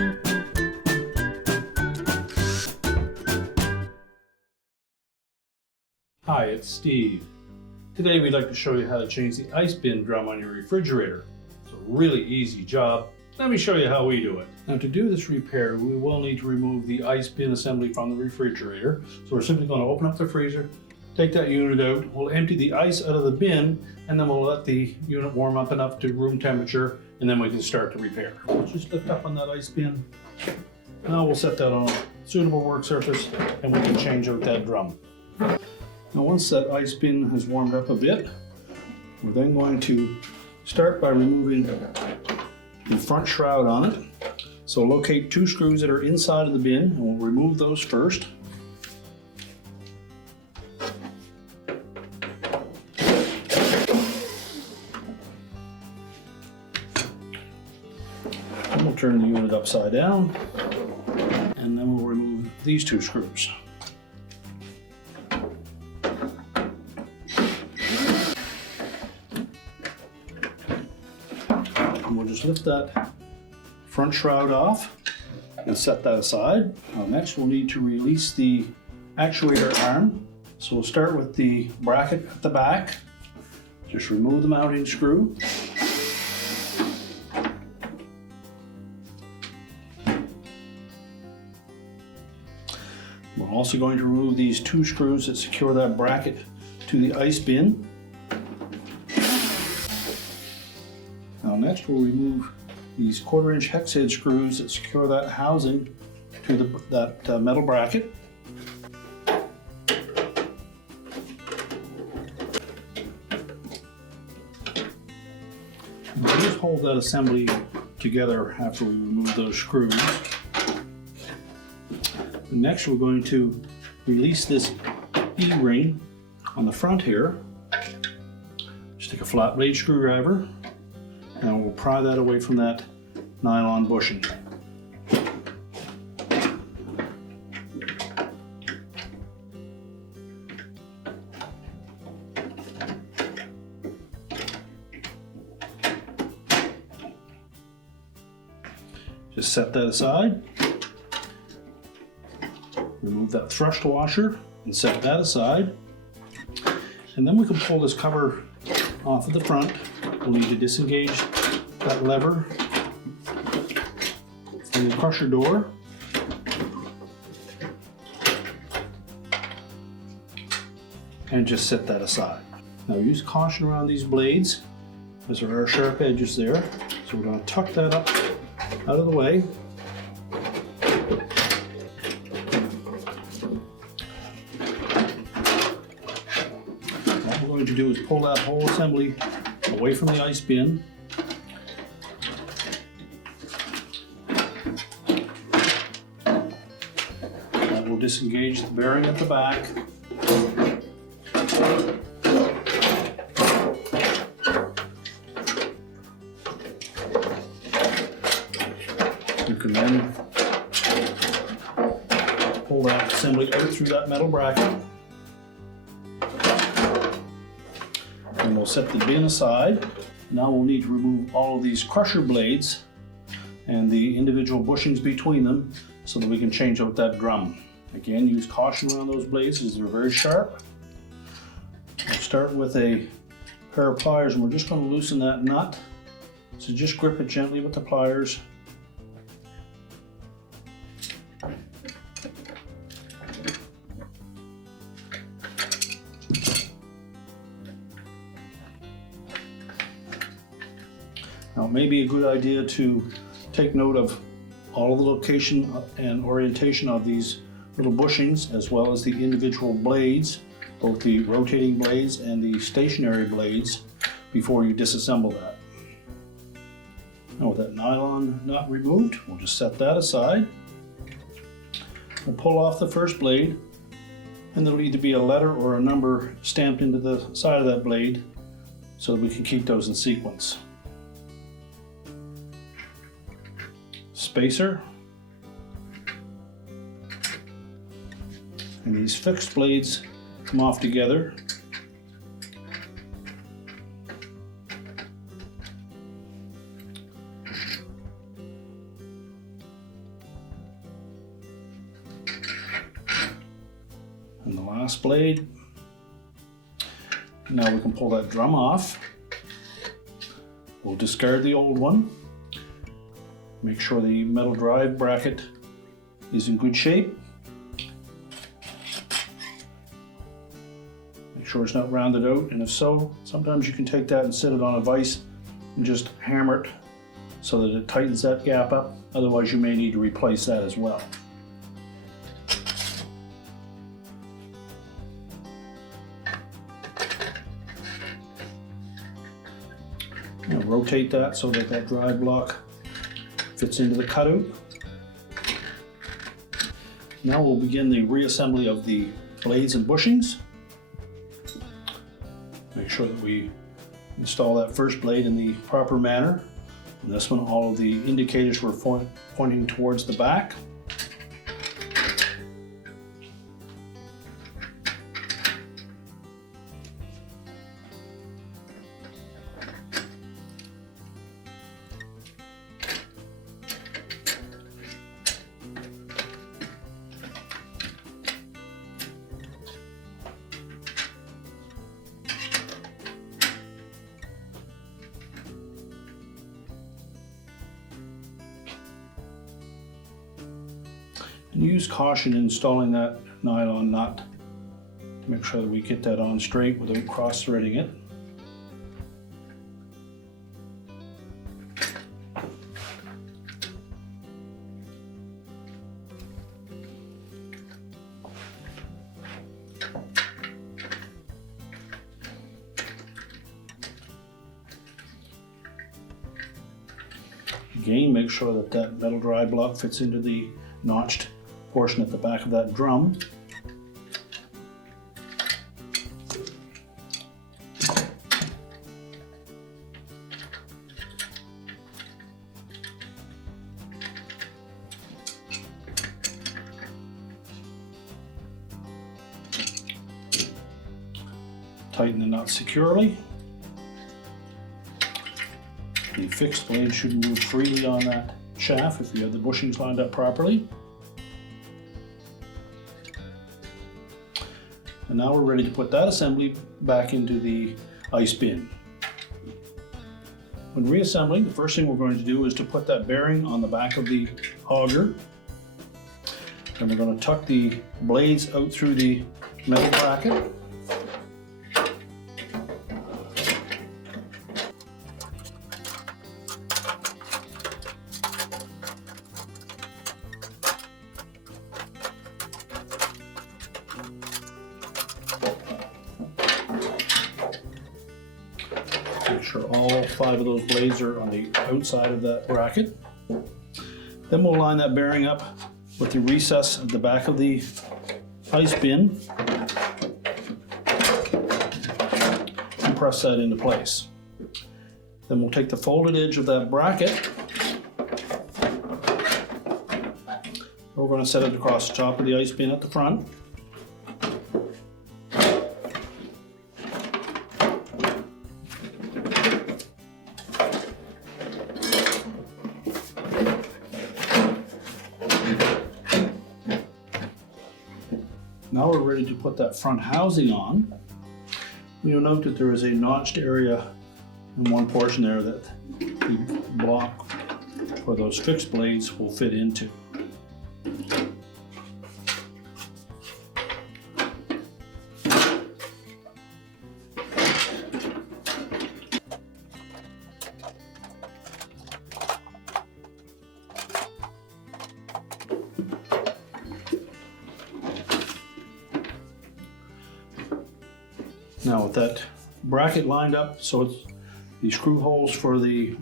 Hi, it's Steve. Today we'd like to show you how to change the ice bin drum on your refrigerator. It's a really easy job. Let me show you how we do it. Now to do this repair, we will need to remove the ice bin assembly from the refrigerator. So we're simply going to open up the freezer, take that unit out, we'll empty the ice out of the bin, and then we'll let the unit warm up enough to room temperature, and then we can start the repair. Just lift up on that ice bin. Now we'll set that on a suitable work surface, and we can change out that drum. Now once that ice bin has warmed up a bit, we're then going to start by removing the front shroud on it. So locate 2 screws that are inside of the bin, and we'll remove those first. And we'll turn the unit upside down, and then we'll remove these 2 screws. And we'll just lift that front shroud off and set that aside. Now next we'll need to release the actuator arm. So we'll start with the bracket at the back. Just remove the mounting screw. We're also going to remove these 2 screws that secure that bracket to the ice bin. Now next we'll remove these 1/4-inch hex head screws that secure that housing to that metal bracket. And we'll just hold that assembly together after we remove those screws. And next we're going to release this E-ring on the front here. Just take a flat blade screwdriver and we'll pry that away from that nylon bushing. Just set that aside. Remove that thrust washer and set that aside. And then we can pull this cover off of the front. We'll need to disengage that lever from the crusher door. And just set that aside. Now use caution around these blades, as there are sharp edges there. So we're going to tuck that up out of the way. What we're going to do is pull that whole assembly away from the ice bin. That will disengage the bearing at the back. You can then pull that assembly out through that metal bracket. And we'll set the bin aside. Now we'll need to remove all of these crusher blades and the individual bushings between them so that we can change out that drum. Again, use caution around those blades as they're very sharp. We'll start with a pair of pliers and we're just going to loosen that nut. So just grip it gently with the pliers. Now it may be a good idea to take note of all of the location and orientation of these little bushings as well as the individual blades, both the rotating blades and the stationary blades, before you disassemble that. Now with that nylon nut removed, we'll just set that aside. We'll pull off the first blade, and there'll either be a letter or a number stamped into the side of that blade so that we can keep those in sequence. Spacer, and these fixed blades come off together. And the last blade. Now we can pull that drum off. We'll discard the old one. Make sure the metal drive bracket is in good shape. Make sure it's not rounded out, and if so, sometimes you can take that and set it on a vise and just hammer it so that it tightens that gap up. Otherwise you may need to replace that as well. Now rotate that so that that drive block fits into the cutout. Now we'll begin the reassembly of the blades and bushings. Make sure that we install that first blade in the proper manner. And this one, all of the indicators were pointing towards the back. And use caution in installing that nylon nut to make sure that we get that on straight without cross-threading it. Again, make sure that that metal drive block fits into the notched portion at the back of that drum. Tighten the nut securely. The fixed blade should move freely on that shaft if you have the bushings lined up properly. And now we're ready to put that assembly back into the ice bin. When reassembling, the first thing we're going to do is to put that bearing on the back of the auger. Then we're going to tuck the blades out through the metal bracket. Make sure all 5 of those blades are on the outside of that bracket. Then we'll line that bearing up with the recess at the back of the ice bin and press that into place. Then we'll take the folded edge of that bracket. We're going to set it across the top of the ice bin at the front. Now we're ready to put that front housing on. You'll note that there is a notched area in one portion there that the block for those fixed blades will fit into. Now with that bracket lined up, so it's the screw holes for the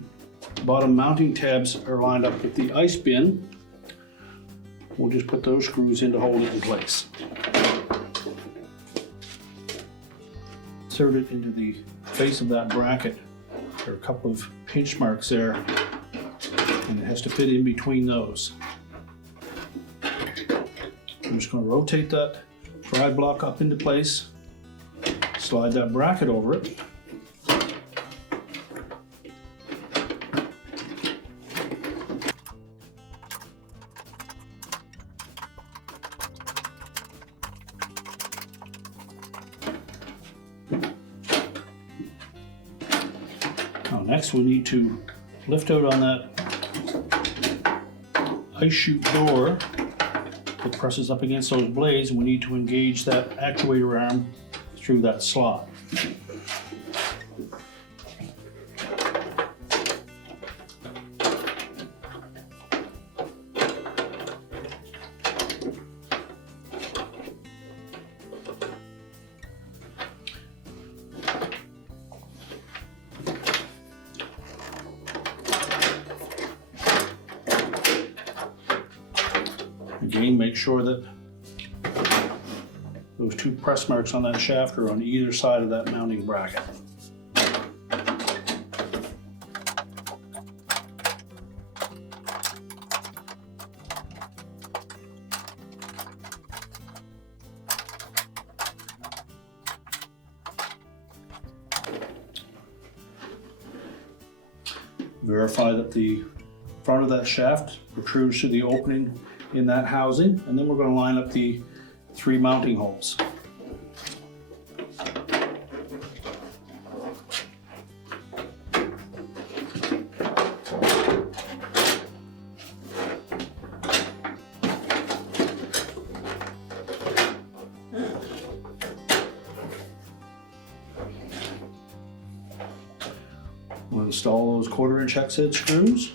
bottom mounting tabs are lined up with the ice bin, we'll just put those screws in to hold it in place. Insert it into the face of that bracket. There are a couple of pinch marks there, and it has to fit in between those. I'm just going to rotate that drive block up into place. Slide that bracket over it. Next we need to lift out on that ice chute door that presses up against those blades, and we need to engage that actuator arm through that slot. Again, make sure that those two press marks on that shaft are on either side of that mounting bracket. Verify that the front of that shaft protrudes to the opening in that housing, and then we're going to line up the 3 mounting holes. We'll install those 1/4" hex head screws.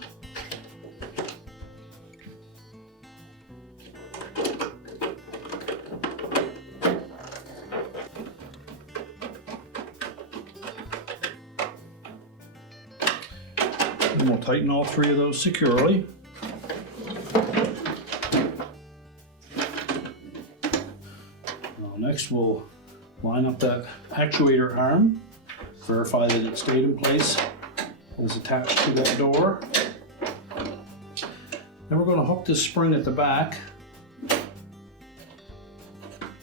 And we'll tighten all 3 of those securely. Now next we'll line up that actuator arm, verify that it stayed in place and is attached to that door. Then we're going to hook this spring at the back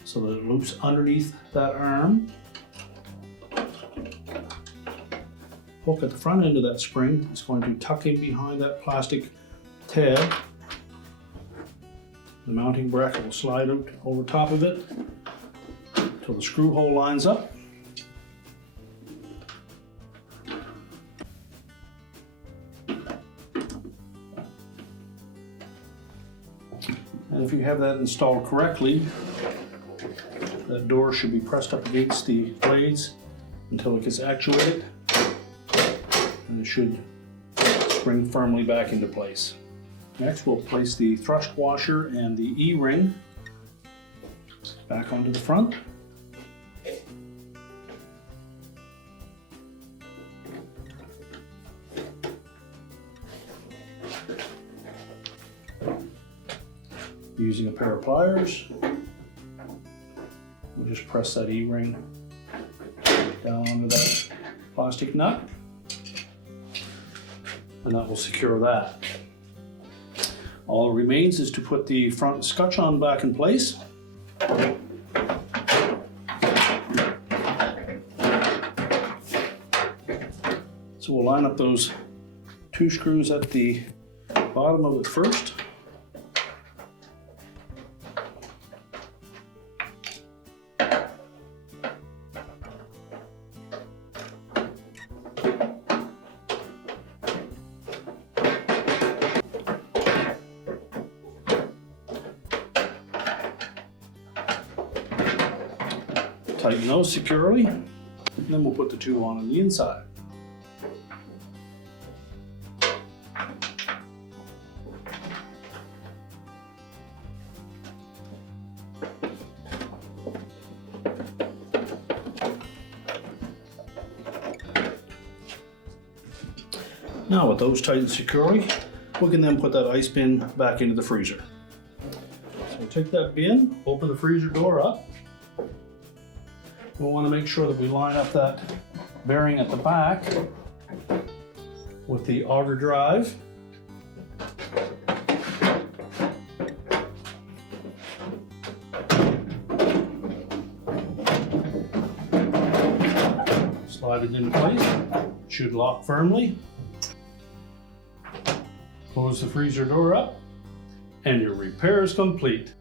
so that it loops underneath that arm. Hook at the front end of that spring is going to tuck in behind that plastic tab. The mounting bracket will slide out over top of it until the screw hole lines up. And if you have that installed correctly, that door should be pressed up against the blades until it gets actuated, and it should spring firmly back into place. Next, we'll place the thrust washer and the E-ring back onto the front. Using a pair of pliers, we'll just press that E-ring down onto that plastic nut, and that will secure that. All that remains is to put the front scutch-on back in place. So we'll line up those 2 screws at the bottom of it first. Tighten those securely, and then we'll put the 2 on the inside. Now with those tightened securely, we can then put that ice bin back into the freezer. So take that bin, open the freezer door up. We'll want to make sure that we line up that bearing at the back with the auger drive. Slide it into place. It should lock firmly. Close the freezer door up, and your repair is complete.